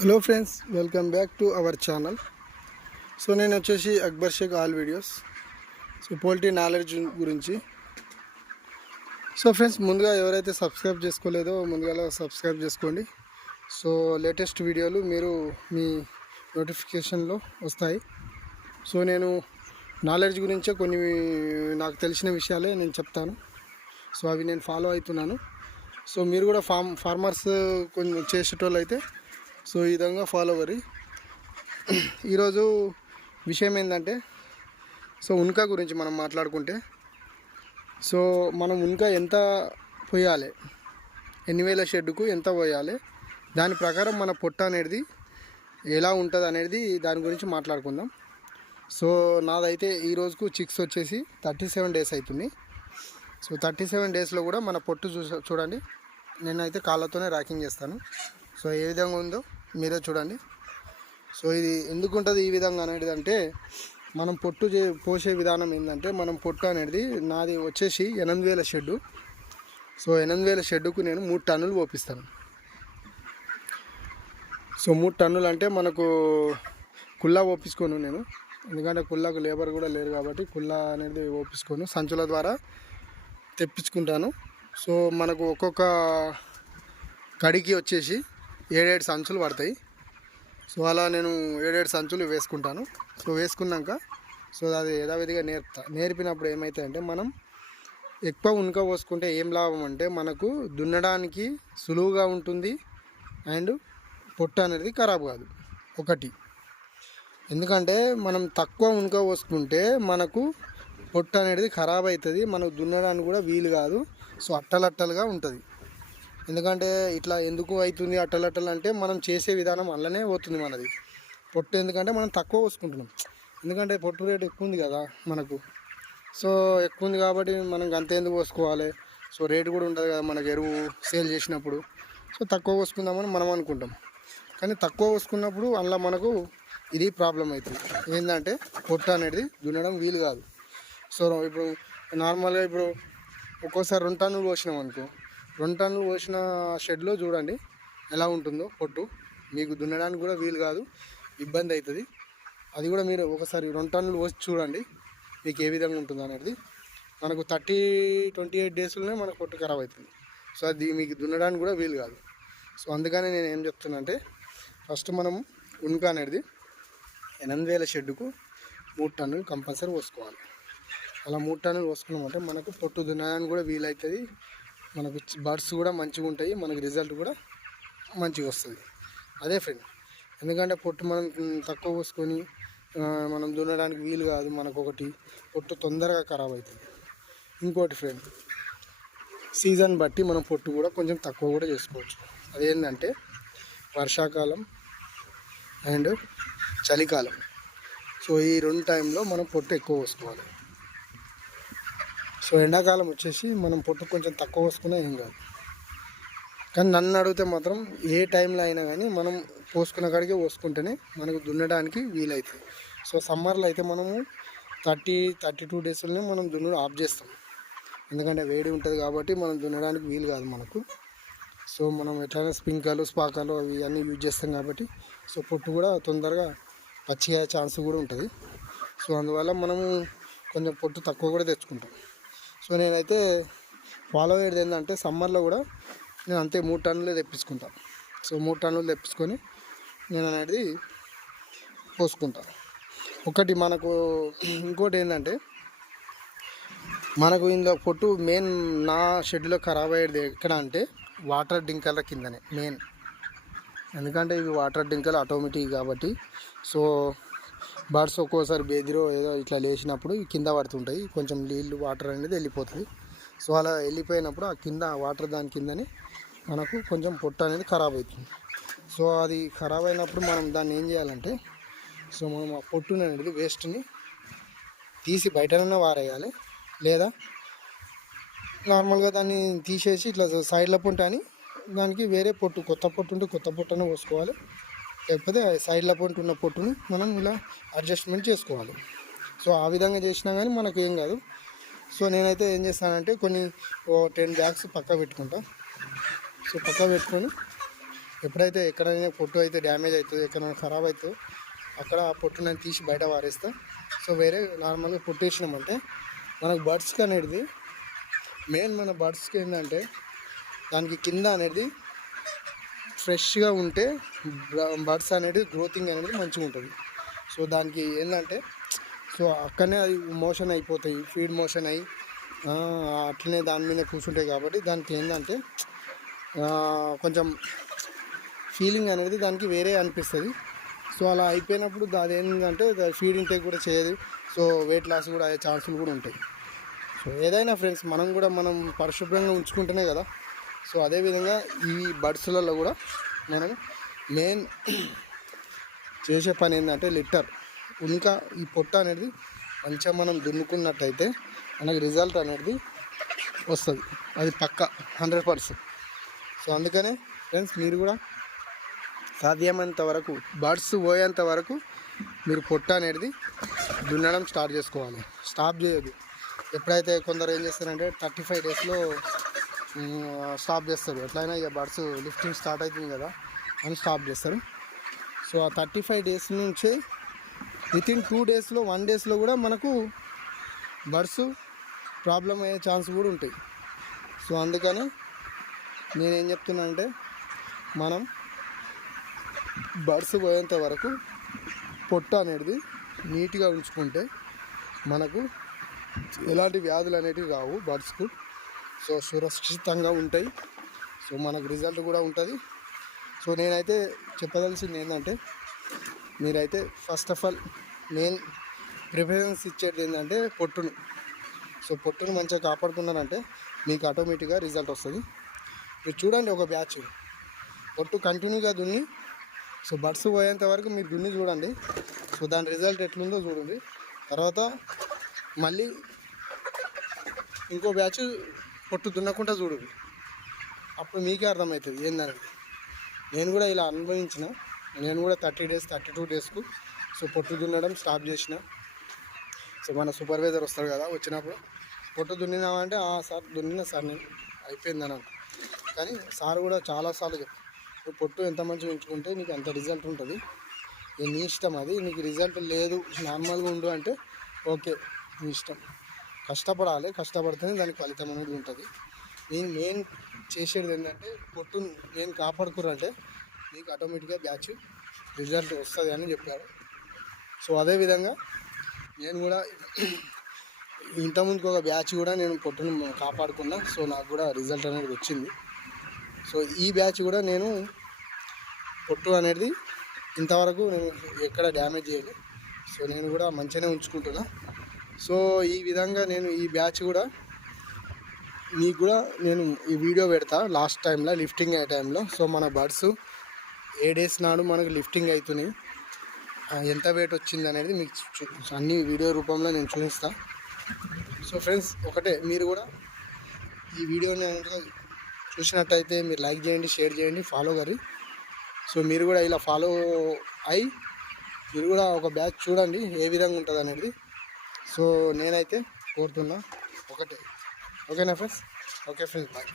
Hello friends, welcome back to our channel. So నేను వచ్చేసి Akbar Shaikh all videos. So poultry knowledge గురించి. So friends, ముందుగా ఎవరైతే సబ్స్క్రైబ్ చేసుకోలేదో ముందుగా సబ్స్క్రైబ్ చేసుకోండి. సో లేటెస్ట్ వీడియోలు మీరు మీ నోటిఫికేషన్లో వస్తాయి. సో నేను నాలెడ్జ్ గురించే కొన్ని నాకు తెలిసిన విషయాలే నేను చెప్తాను. సో అవి నేను ఫాలో అవుతున్నాను. సో మీరు కూడా ఫార్మర్స్ కొంచెం చేసేటోళ్ళు అయితే సో ఈ విధంగా ఫాలో అవ్వరు. ఈరోజు విషయం ఏంటంటే, సో ఉన్కా గురించి మనం మాట్లాడుకుంటే, సో మనం ఉన్కా ఎంత పోయాలి, ఎన్ని వేల షెడ్డుకు ఎంత పోయాలి, దాని ప్రకారం మన పొట్ట అనేది ఎలా ఉంటుంది అనేది దాని గురించి మాట్లాడుకుందాం. సో నాదైతే ఈ రోజుకు చిక్స్ వచ్చేసి 37 డేస్ అవుతుంది. సో 37 డేస్లో కూడా మన పొట్టు చూడండి. నేనైతే కాళ్ళతోనే ర్యాకింగ్ చేస్తాను. సో ఏ విధంగా ఉందో మీరే చూడండి. సో ఇది ఎందుకు ఉంటుంది ఈ విధంగా అనేది అంటే, మనం పొట్టు పోసే విధానం ఏంటంటే, మనం పొట్టు అనేది నాది వచ్చేసి 8000 షెడ్డు. సో 8000 షెడ్డుకు నేను 3 టన్నులు పోపిస్తాను. సో 3 టన్నులు అంటే మనకు కుల్లా పోపించుకోను నేను, ఎందుకంటే కుల్లాకు లేబర్ కూడా లేరు కాబట్టి కుల్లా అనేది పోపించుకోను, సంచుల ద్వారా తెప్పించుకుంటాను. సో మనకు ఒక్కొక్క కడికి వచ్చేసి 7 సంచులు పడతాయి. సో అలా నేను 7 సంచులు వేసుకుంటాను. సో వేసుకున్నాక సో అది యథావిధిగా నేర్పినప్పుడు ఏమవుతాయంటే, మనం ఎక్కువ ఉనక పోసుకుంటే ఏం లాభం అంటే, మనకు దున్నడానికి సులువుగా ఉంటుంది అండ్ పొట్ట అనేది ఖరాబ్ కాదు. ఒకటి, ఎందుకంటే మనం తక్కువ ఉనక పోసుకుంటే మనకు పొట్ట అనేది ఖరాబ్ అవుతుంది, మనకు దున్నడానికి కూడా వీలు కాదు. సో అట్టలట్టలుగా ఉంటుంది. ఎందుకంటే ఇట్లా ఎందుకు అవుతుంది అట్టలట్టలు అంటే, మనం చేసే విధానం వల్లనే పోతుంది మనది పొట్టు. ఎందుకంటే మనం తక్కువ పోసుకుంటున్నాం, ఎందుకంటే పొట్టు రేటు ఎక్కువ ఉంది కదా మనకు. సో ఎక్కువ ఉంది కాబట్టి మనం అంత ఎందుకు పోసుకోవాలి. సో రేటు కూడా ఉంటుంది కదా మనకు ఎరువు సేల్ చేసినప్పుడు. సో తక్కువ పోసుకుందామని మనం అనుకుంటాం, కానీ తక్కువ పోసుకున్నప్పుడు అందులో మనకు ఇది ప్రాబ్లం అవుతుంది. ఏంటంటే పొట్టు అనేది దున్నడం వీలు కాదు. సో ఇప్పుడు నార్మల్గా ఇప్పుడు ఒక్కోసారి 2 టన్నులు పోసినాం అనుకో, 2 టన్నులు పోసిన షెడ్లో చూడండి ఎలా ఉంటుందో పొట్టు. మీకు దున్నడానికి కూడా వీలు కాదు, ఇబ్బంది అవుతుంది. అది కూడా మీరు ఒకసారి 2 టన్నులు పోసి చూడండి మీకు ఏ విధంగా ఉంటుంది అనేది. మనకు 28 డేస్లోనే మనకు పొట్టు ఖరాబ్ అవుతుంది. సో అది మీకు దున్నడానికి కూడా వీలు కాదు. సో అందుకని నేను ఏం చెప్తున్నా అంటే, ఫస్ట్ మనం ఉన్క అనేది 8000 షెడ్డుకు 3 టన్నులు కంపల్సరీ పోసుకోవాలి. అలా 3 టన్నులు పోసుకున్నామంటే మనకు పొట్టు దున్నడానికి కూడా వీలవుతుంది, మనకు బర్డ్స్ కూడా మంచిగా ఉంటాయి, మనకు రిజల్ట్ కూడా మంచిగా వస్తుంది. అదే ఫ్రెండ్, ఎందుకంటే పొట్టు మనం తక్కువ పోసుకొని మనం దున్నడానికి వీలు కాదు. మనకు ఒకటి పొట్టు తొందరగా ఖరాబ్ అవుతుంది. ఇంకోటి ఫ్రెండ్, సీజన్ బట్టి మనం పొట్టు కూడా కొంచెం తక్కువ కూడా చేసుకోవచ్చు. అదేంటంటే వర్షాకాలం అండ్ చలికాలం. సో ఈ 2 టైంలో మనం పొట్టు ఎక్కువ పోసుకోవాలి. సో ఎండాకాలం వచ్చేసి మనం పొట్టు కొంచెం తక్కువ పోసుకున్నా ఏం కాదు. కానీ నన్ను అడిగితే మాత్రం ఏ టైంలో అయినా కానీ మనం పోసుకున్న కాడికే పోసుకుంటేనే మనకు దున్నడానికి వీలవుతుంది. సో సమ్మర్లో అయితే మనము 32 డేస్లోనే మనం దున్నడం ఆఫ్ చేస్తాం, ఎందుకంటే వేడి ఉంటుంది కాబట్టి మనం దున్నడానికి వీలు కాదు మనకు. సో మనం ఎట్లయినా స్ప్రింకర్లు స్పాకర్లు అవి అన్నీ యూజ్ చేస్తాం కాబట్టి సో పొట్టు కూడా తొందరగా పచ్చిగా ఛాన్స్ కూడా ఉంటుంది. సో అందువల్ల మనము కొంచెం పొట్టు తక్కువ కూడా తెచ్చుకుంటాం. సో నేనైతే ఫాలో అయ్యేది ఏంటంటే, సమ్మర్లో కూడా నేను అంతే 3 టన్నులే తెప్పించుకుంటాను. సో 3 టన్నులు తెప్పించుకొని నేను అనేది పోసుకుంటాను. ఒకటి మనకు ఇంకోటి ఏంటంటే, మనకు ఇందులో పొట్టు మెయిన్ నా షెడ్యూల్లో ఖరాబ్ అయ్యేది ఎక్కడ అంటే, వాటర్ డింకర్ల కిందనే మెయిన్. ఎందుకంటే ఇవి వాటర్ డింకర్లు ఆటోమేటిక్ కాబట్టి సో బర్డ్స్ ఒక్కోసారి బెదిరో ఏదో ఇట్లా లేచినప్పుడు కింద పడుతుంటాయి, కొంచెం నీళ్ళు వాటర్ అనేది వెళ్ళిపోతుంది. సో అలా వెళ్ళిపోయినప్పుడు ఆ కింద వాటర్ దాని కిందని మనకు కొంచెం పొట్టు అనేది ఖరాబ్ అవుతుంది. సో అది ఖరాబ్ అయినప్పుడు మనం దాన్ని ఏం చేయాలంటే, సో మనం ఆ పొట్టుని అనేది వేస్ట్ని తీసి బయటనైనా వారేయాలి, లేదా నార్మల్గా దాన్ని తీసేసి ఇట్లా సైడ్ల పొట్టు అని దానికి వేరే పొట్టు, కొత్త పొట్టు ఉంటే కొత్త పొట్టునే పోసుకోవాలి, లేకపోతే సైడ్ల పొట్టు ఉన్న పొట్టుని మనం ఇలా అడ్జస్ట్మెంట్ చేసుకోవాలి. సో ఆ విధంగా చేసినా కానీ మనకు ఏం కాదు. సో నేనైతే ఏం చేస్తానంటే, కొన్ని 10 బ్యాగ్స్ పక్క పెట్టుకుంటా. సో పక్క పెట్టుకొని ఎప్పుడైతే ఎక్కడైనా పొట్టు అయితే డ్యామేజ్ అవుతుంది, ఎక్కడైనా ఖరాబ్ అవుతుందో అక్కడ ఆ పొట్టుని తీసి బయట పారేస్తా. సో వేరే నార్మల్గా పొట్టు వేసినామంటే మనకు బర్డ్స్కి అనేది మెయిన్ మన బర్డ్స్కి ఏంటంటే దానికి కింద అనేది ఫ్రెష్గా ఉంటే బర్డ్స్ అనేది గ్రోతింగ్ అనేది మంచిగా ఉంటుంది. సో దానికి ఏంటంటే సో అక్కడనే అది మోషన్ అయిపోతాయి, ఫీడ్ మోషన్ అయ్యి అట్లనే దాని మీద కూర్చుంటాయి. కాబట్టి దానికి ఏంటంటే కొంచెం ఫీలింగ్ అనేది దానికి వేరే అనిపిస్తుంది. సో అలా అయిపోయినప్పుడు అది ఏంటంటే ఫీడ్ ఇంటేక్ కూడా చేయదు. సో వెయిట్ లాస్ కూడా అయ్యే ఛాన్సులు కూడా ఉంటాయి. సో ఏదైనా ఫ్రెండ్స్ మనం పరిశుభ్రంగా ఉంచుకుంటేనే కదా. సో అదేవిధంగా ఈ బర్డ్స్లలో కూడా మనం మెయిన్ చేసే పని ఏంటంటే లిట్టర్ ఇంకా ఈ పొట్ట అనేది మంచిగా మనం దున్నుకున్నట్టయితే మనకి రిజల్ట్ అనేది వస్తుంది, అది పక్కా 100%. సో అందుకనే ఫ్రెండ్స్ మీరు కూడా సాధ్యమైనంత వరకు బర్డ్స్ పోయేంత వరకు మీరు పొట్ట అనేది దున్నడం స్టార్ట్ చేసుకోవాలి, స్టాప్ చేయదు. ఎప్పుడైతే కొందరు ఏం చేస్తారంటే 35 డేస్లో స్టాప్ చేస్తారు. ఎట్లయినా ఇక బర్డ్స్ లిఫ్టింగ్ స్టార్ట్ అవుతుంది కదా అని స్టాప్ చేస్తారు. సో ఆ 35 డేస్ నుంచే వితిన్ 2 డేస్లో 1 డేస్లో కూడా మనకు బర్డ్స్ ప్రాబ్లం అయ్యే ఛాన్స్ కూడా ఉంటాయి. సో అందుకని నేనేం చెప్తున్నా అంటే మనం బర్డ్స్ పోయేంత వరకు పొట్ట అనేది నీట్గా ఉంచుకుంటే మనకు ఎలాంటి వ్యాధులు అనేటివి రావు బర్డ్స్కు. సో సురక్షితంగా ఉంటాయి. సో మనకు రిజల్ట్ కూడా ఉంటుంది. సో నేనైతే చెప్పదలసింది ఏంటంటే మీరైతే first of all main preference ఇచ్చేది ఏంటంటే పొట్టును. సో పొట్టును మంచిగా కాపాడుకున్నారంటే మీకు ఆటోమేటిక్గా రిజల్ట్ వస్తుంది. మీరు చూడండి ఒక బ్యాచ్ పొట్టు కంటిన్యూగా దున్ని సో బర్డ్స్ పోయేంత వరకు మీరు దున్ని చూడండి. సో దాని రిజల్ట్ ఎట్లుందో చూడండి. తర్వాత మళ్ళీ ఇంకో బ్యాచ్ పొట్టు దున్నకుండా చూడండి, అప్పుడు మీకే అర్థమవుతుంది ఏందనేది. నేను కూడా ఇలా అనుభవించిన, నేను కూడా 30 డేస్ 32 డేస్కు సో పొట్టు దున్నడం స్టాప్ చేసిన. సో మన సూపర్వైజర్ వస్తాడు కదా, వచ్చినప్పుడు పొట్టు దున్నినామంటే సార్ దున్నిన సార్ నేను అయిపోయిందని. కానీ సార్ కూడా చాలాసార్లు చెప్పాను, నువ్వు పొట్టు ఎంత మంచిగా ఉంచుకుంటే నీకు అంత రిజల్ట్ ఉంటుంది, నీ ఇష్టం, అది నీకు రిజల్ట్ లేదు నార్మల్గా ఉండు అంటే ఓకే నీ ఇష్టం, కష్టపడాలి, కష్టపడితేనే దానికి ఫలితం అనేది ఉంటుంది. నేను మెయిన్ చేసేది ఏంటంటే పొట్టు నేను కాపాడుకున్నారంటే నీకు ఆటోమేటిక్గా బ్యాచ్ రిజల్ట్ వస్తుంది అని చెప్పారు. సో అదేవిధంగా నేను కూడా ఇంతకుముందుకు ఒక బ్యాచ్ కూడా నేను పొట్టును కాపాడుకున్నా. సో నాకు కూడా రిజల్ట్ అనేది వచ్చింది. సో ఈ బ్యాచ్ కూడా నేను పొట్టు అనేది ఇంతవరకు నేను ఎక్కడ డ్యామేజ్ చేయలేదు. సో నేను కూడా మంచిగానే ఉంచుకుంటున్నా. సో ఈ విధంగా నేను ఈ బ్యాచ్ కూడా మీకు కూడా నేను ఈ వీడియో పెడతా లాస్ట్ టైంలో లిఫ్టింగ్ అయ్యే టైంలో. సో మన బర్డ్స్ ఏ డేస్ నాడు మనకు లిఫ్టింగ్ అవుతున్నాయి, ఎంత వెయిట్ వచ్చింది అనేది మీకు అన్ని వీడియో రూపంలో నేను చూపిస్తా. సో ఫ్రెండ్స్ ఒకటే, మీరు కూడా ఈ వీడియోని చూసినట్టయితే మీరు లైక్ చేయండి, షేర్ చేయండి, ఫాలో కర్రీ. సో మీరు కూడా ఇలా ఫాలో అయ్యి మీరు కూడా ఒక బ్యాచ్ చూడండి ఏ విధంగా ఉంటుంది అనేది. సో నేనైతే కోరుతున్నా ఒకటే. ఓకేనా ఫ్రెండ్స్? Okay friends, bye.